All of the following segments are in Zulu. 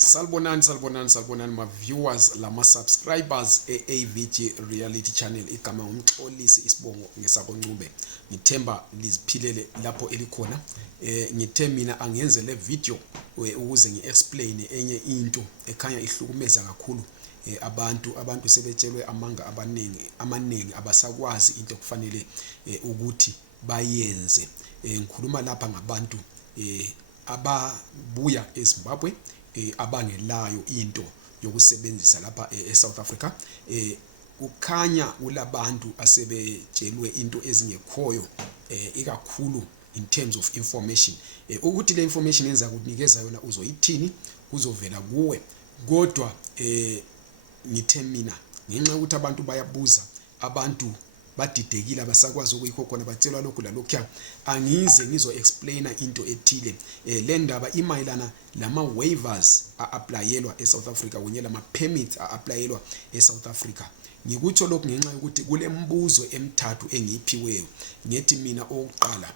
Salibonani ma viewers lama subscribers AVG Reality Channel. Igama umxolisi isibongo ngesabo Ncube. Ngithemba liziphilele lapho elikhona. Ngithe mina angenze le video ukuze ngiexplain enye into ekhanya ihlukumeza kakhulu abantu sebetshelwe amanga amaningi abasakwazi into kufanele ukuthi bayenze. Ngikhuluma lapha ngabantu ababuya eZimbabwe abangelayo into yokusebenzisa lapha eSouth Africa. Ukhanya kulabantu asebetshelwe into ezingekhoyo ikakhulu in terms of information, ukuthi le information yenza ukunikeza yona uzoyithini kuzovela kuwe. Kodwa ngithe mina ngenxa ukuthi abantu bayabuza, abantu badidekile abasakwazi ukuyikhokhona batshelwa lokhu lalokho, angize ngizo explainer into ethile. Le ndaba imayilana lama waivers a-applyelwa eSouth Africa kunye lama permits a-applyelwa eSouth Africa. Ngikutsho lokhu ngenxa ukuthi kule mbuzo emithathu engiyiphiweyo. Ngethi mina oqala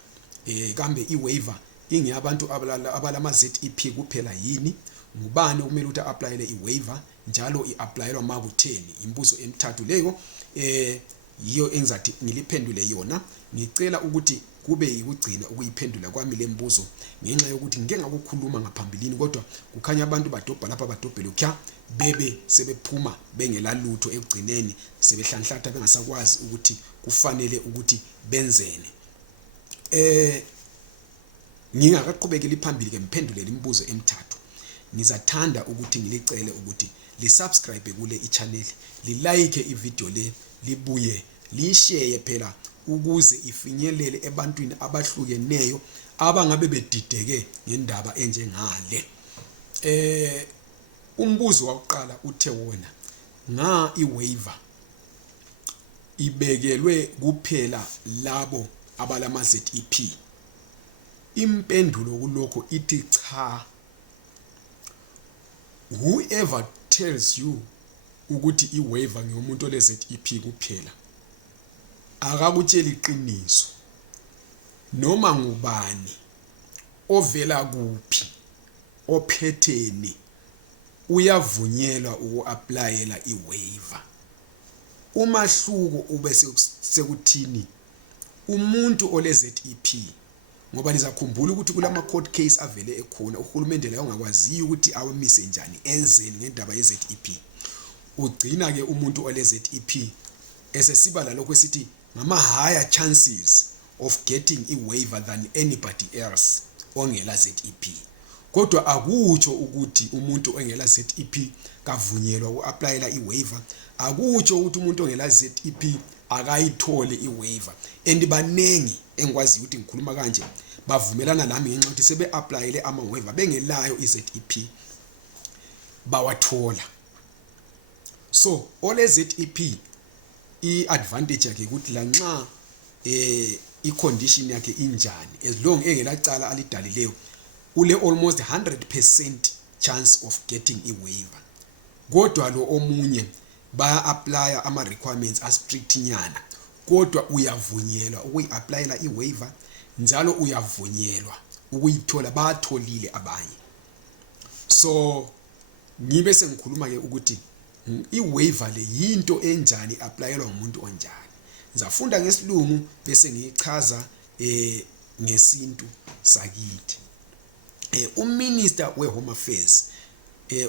kambe iwaiver ingeyabantu abalama ZEP kuphela yini? Ngubani okumele ukuthi applyele iwaiver njalo iapplyelwa makutheni? Imbuzo emithathu leyo yiyo engizathi ngiliphendule yona. Ngicela ukuthi kube yikugcina ukuyiphendula kwami le mbuzo ngenxa yokuthi ngeke ngakukhuluma ngaphambilini, kodwa kukhanya abantu badobha lapha badobhela ukya bebe sebephuma bengela lutho ekugcineni, sebehlanhlatha bengasakwazi ukuthi kufanele ukuthi benzene. Ngingakaqhubekeli phambili ke ngiphendulele imibuzo emithathu. Ngizathanda ukuthi ngilicele ukuthi lisubscribe kule ichannel, lilike ivideo le, libuye lishare phela ukuze ifinyelele ebantwini abahlukeneyo abangabe bedideke ngendaba enjengale. Umbuzo wokuqala uthe wona iwaiver ibekelwe kuphela labo abalama ZEP. Impendulo kulokho ithi cha. Whoever tells you ukuthi iwaiver ngeyomuntu ole ZEP kuphela akakutshela iqiniso. Noma ngubani ovela kuphi ophetheni uyavunyelwa ukuapplyela iwaiver. Umahluko ube sekuthini umuntu ole ZEP, ngoba nizakhumbula ukuthi kulama court case avele ekhona uhulumende la ongakwazi ukuthi awamise njani enzeni ngendaba yeZEP. Ugcina ke umuntu ole ZEP esesiba lalokho esithi ngama higher chances of getting iwaiver than anybody else ongela ZEP. Kodwa akutsho ukuthi umuntu ongela ZEP kavunyelwa ukuapplyela iwaiver, akutsho ukuthi umuntu ongela ZEP akayithole iwaiver. Banengi engikwazi ukuthi ngikhuluma kanje bavumelana nami ngenxa ukuthi sebe-applyele ama-waiver bengelayo iZEP bawathola. So ole ZEP i-advantage yakhe ukuthi lanxa i-condition yakhe injani, as long engelacala alidalileyo, ule almost 100% chance of getting iwaiver. Kodwa lo omunye baya-applya ama-requirements a-strict nyana, kodwa uyavunyelwa ukuyi-applyela iwaiver njalo uyavunyelwa ukuyithola, batholile abanye. So ngibe sengikhuluma ke ukuthi iwaiver le yinto enjani, applyelwa umuntu onjani. Ngizafunda ngesilungu bese ngichaza ngesintu sakithi. Uminister we-Home Affairs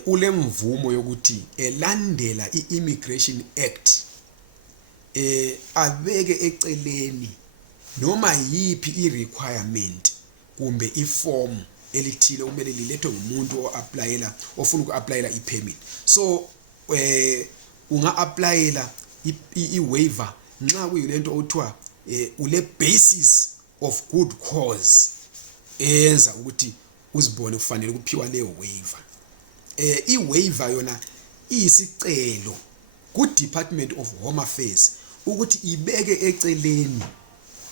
ule mvumo yokuthi elandela i-Immigration Act abeke eceleni noma yipi i-requirement kumbe iform elithile kumele lilethwe ngumuntu ofuna uku-applyela i-permit. So unga-applyela i-waiver nxa kuyilento othiwa ule basis of good cause eyenza ukuthi uzibone kufanele kuphiwa leyo waiver. I-waiver yona iyisicelo ku-Department of Home Affairs ukuthi ibeke eceleni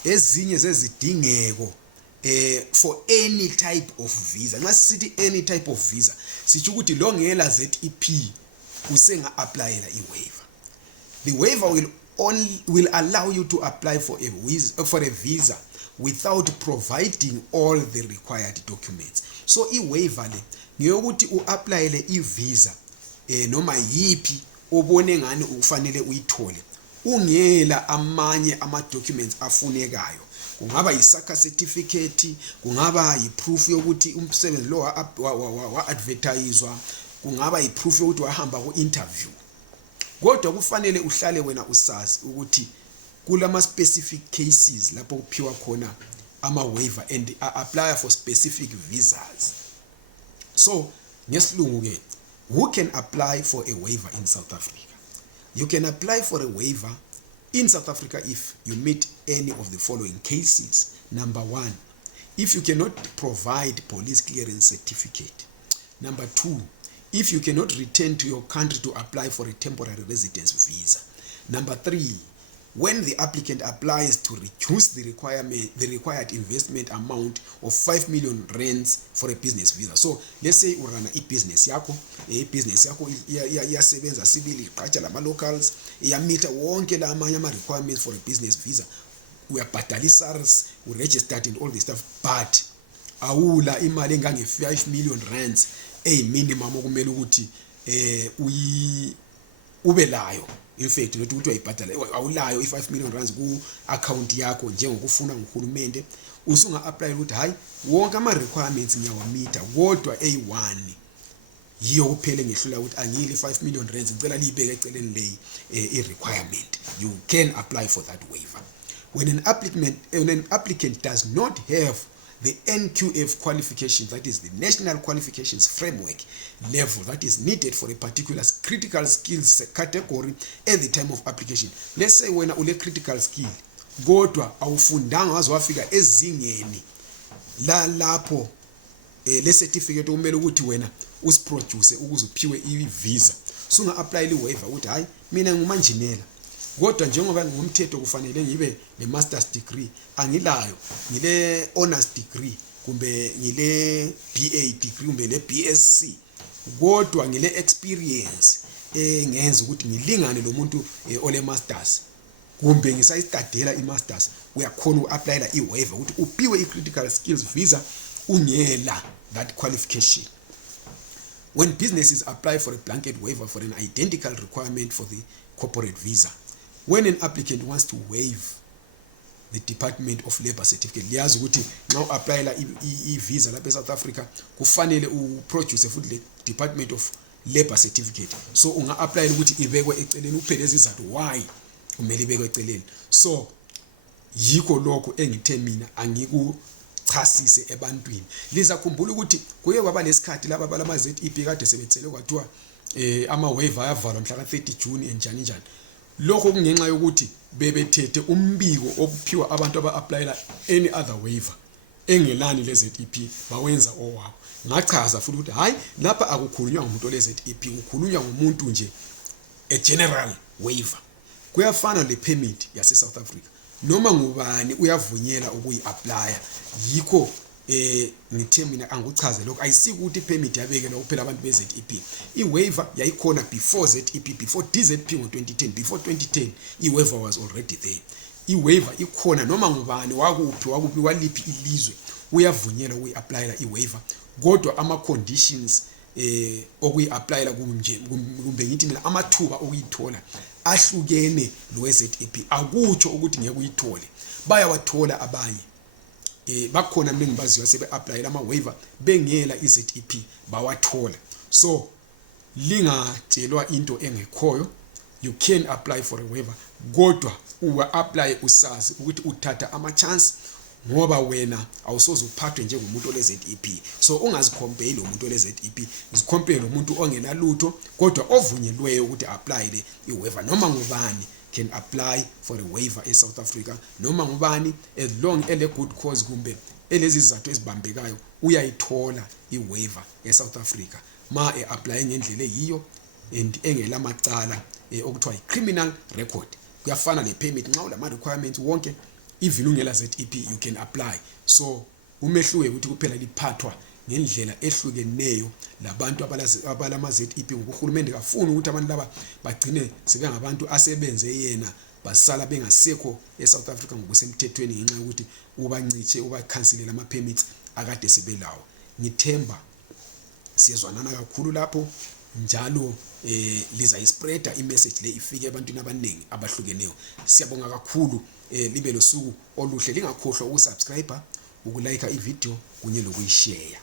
ezinye zezidingeko for any type of visa. Nxa sithi any type of visa sitsho ukuthi lo ngela ZEP usenga-applyela i-waiver. The waiver will allow you to apply for a visa without providing all the required documents. So i-waiver le ngiyokuthi u-applyele i-visa noma yiphi obone ngani ufanele uyithole ungela amanye ama-documents afunekayo. Kungaba yi-SACA certificate, kungaba yi-proof yokuthi umsebenzi lo wa-advertiswa, kungaba yi-proof yokuthi wahamba ku-interview. Kodwa kufanele uhlale wena usazi ukuthi kulama specific cases lapho kuphiwa khona ama-waiver and apply for specific visas. So ngesilungu ke, who can apply for a waiver in South Africa? You can apply for a waiver in South Africa if you meet any of the following cases. Number 1, if you cannot provide police clearance certificate. Number 2, if you cannot return to your country to apply for a temporary residence visa. Number 3, when the applicant applies to reduce the required investment amount of 5 million rands for a business visa. So let's say urana business yako yasebenza sibili iqatsha lama locals iyamita wonke la amanye ama requirements for a business visa. Uyabhadala iSARS, uregistered and all this stuff, but awula imali engange 5 million rands minimum okumele ukuthi ube layo. In fact nothi ukuthi uyibhadala awulayo i5 million rands ku account yakho njengokufuna nguhulumende, usunga apply ukuthi hayi wonke ama requirements ngiyawamita kodwa A1 yiyo kuphela ngehlula ukuthi angile 5 million rands ngicela libeke eceleni leyi i-requirement. You can apply for that waiver. When an applicant does not have the NQF qualification, that is the National Qualifications Framework level that is needed for a particular critical skills category at the time of application. Let's say wena ule critical skill kodwa awufundanga waze wafika ezingeni lapho le certificate umele ukuthi wena usiproduce ukuze uphiwe i-visa. Sunga apply le waiver ukuthi hayi mina ngumanjinela kodwa njengoba ngumthetho kufanele ngibe le master's degree, angilayo, ngile honors degree kumbe ngile BA degree kumbe le BSc, kodwa ngile experience ngenza ukuthi ngilingane lo muntu ole masters kumbe ngisayistadela i-masters, uyakhona uku-applyela i-waiver ukuthi uphiwe i-critical skills visa ungela that qualification. When businesses apply for a blanket waiver for an identical requirement for the corporate visa, when an applicant wants to waive the Department of Labor certificate, liyazi ukuthi now applyela i-visa lapha eSouth Africa kufanele uproduce futhi le Department of Labor certificate. So unga applyela ukuthi ibekwe eceleni, uphele izizathu why kumele ibekwe eceleni. So yikho lokho engithe mina angikuchasise ebantwini. Lizakhumbula ukuthi kuye kwaba lesikhathi laba balama ZEP kade sebetsele kwathiwa ama waiver ayavalwa mhla ka-30 June njani. Lokho kungenxa yokuthi bebethethe umbiko okuphiwa abantu aba-applyela any other waiver engelani le ZEP bawenza owabo. Ngachaza futhi ukuthi hayi lapha akukhulunywa ngomuntu ole ZEP, kukhulunywa ngomuntu nje a general waiver. Kuyafana le permit yase South Africa, noma ngubani uyavunyela ukuyi-apply. Yikho ngithe mina anguchaze lokho, ayisiki ukuthi permit yabekela kuphela abantu be-ZEP. I-waiver yayikhona before ZEP, before DZP ngo-2010. Before 2010 i-waiver was already there. I-waiver ikhona noma ngubani wakuphi waliphi ilizwe uyavunyela ukuyi-applyela i-waiver, kodwa ama-conditions okuyi-applyela kumbe ngithi mina amathuba okuyithola ahlukene lo-ZEP. Akutsho ukuthi ngeke uyithole, bayawathola abanye. Bakhona mina ngibaziyo sebe-applyela ama-waiver bengela i-ZEP bawathola. So lingatshelwa into engekhoyo. You can apply for a waiver kodwa uwa-apply usazi ukuthi uthatha ama-chance ngoba wena awusoze uphathwe njengomuntu ole ZEP. So ungazikhompare lo muntu ole ZEP, zikhompare lo muntu ongenalutho kodwa ovunyelweyo ukuthi apply le i-waiver. Noma ngubani can apply for a waiver in South Africa, noma ngubani, as long ele good cause kumbe elezi zizathu ezibambekayo uyayithola i-waiver eSouth Africa ma apply ngendlela eyiyo and engela macala okuthiwa i-criminal record. Kuyafana le permit, nxa ulama requirements wonke even ungela ZEP you can apply. So umehluke ukuthi kuphela liphathwa ngendlela ehlukeneyo labantu abalama ZEP ngokuhulumende kafuni ukuthi abantu laba bagcine sebengabantu asebenze yena basala bengasekho eSouth Africa ngokusemthethweni ngenxa yokuthi ubanciche ubakhanselela ama-permits akade sebelawo. Ngithemba siyezwanana kakhulu lapho njalo liza ispreader imessage le ifike ebantwini abaningi abahlukeneyo. Siyabonga kakhulu, libe losuku oluhle. Lingakhohlwa ukusubscribe, ukulike ivideo kunye lokuyishare.